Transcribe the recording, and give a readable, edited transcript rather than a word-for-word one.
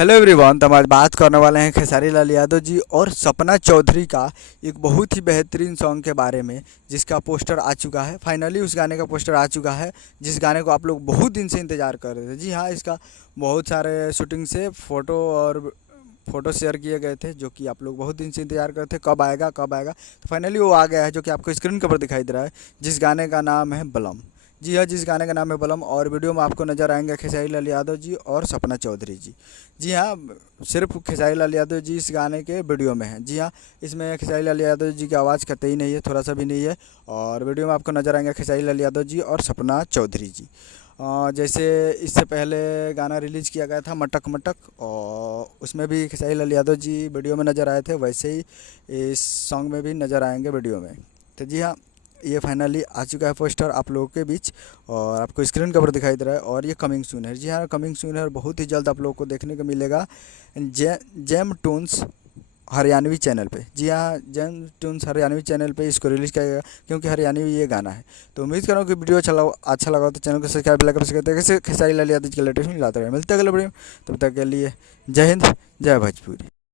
Hello everyone. तो हम आज बात करने वाले हैं खेसारी लाल यादव जी और सपना चौधरी का एक बहुत ही बेहतरीन सॉन्ग के बारे में, जिसका पोस्टर आ चुका है। फाइनली उस गाने का पोस्टर आ चुका है, जिस गाने को आप लोग बहुत दिन से इंतज़ार कर रहे थे। जी हाँ, इसका बहुत सारे शूटिंग से फ़ोटो शेयर किए गए थे, जो कि आप लोग बहुत दिन से इंतज़ार कर रहे थे, कब आएगा कब आएगा। तो फाइनली वो आ गया है, जो कि आपको स्क्रीन के ऊपर दिखाई दे रहा है, जिस गाने का नाम है बलम। जी हाँ, जिस गाने का नाम है बलम। और वीडियो में आपको नज़र आएंगे खेसारी लाल यादव जी और सपना चौधरी जी। जी हाँ, सिर्फ खेसारी लाल यादव जी इस गाने के वीडियो में हैं। जी हाँ, इसमें खेसारी लाल यादव जी की आवाज़ कतई नहीं है, थोड़ा सा भी नहीं है। और वीडियो में आपको नज़र आएंगे खेसारी लाल यादव जी और सपना चौधरी जी। जैसे इससे पहले गाना रिलीज़ किया गया था मटक मटक, और उसमें भी खेसारी लाल यादव जी वीडियो में नज़र आए थे, वैसे ही इस सॉन्ग में भी नज़र आएंगे वीडियो में। तो जी हाँ, ये फाइनली आ चुका है पोस्टर आप लोगों के बीच, और आपको स्क्रीन के ऊपर दिखाई दे रहा है। और ये कमिंग सून है। जी हाँ, कमिंग सून है, और बहुत ही जल्द आप लोगों को देखने को मिलेगा जेम टून्स हरियाणवी चैनल पे। जी हाँ, जेम टून्स हरियाणवी चैनल पे इसको रिलीज़ किया गया, क्योंकि हरियाणवी ये गाना है। तो उम्मीद करूँ कि वीडियो अच्छा लगा तो चैनल को सब्सक्राइब लाइक कर सकते हैं। खेसारी लाल यादव के लेटेस्ट मिलाते रहे। मिलते हैं अगले वीडियो में, तब तक के लिए जय हिंद, जय भोजपुरी।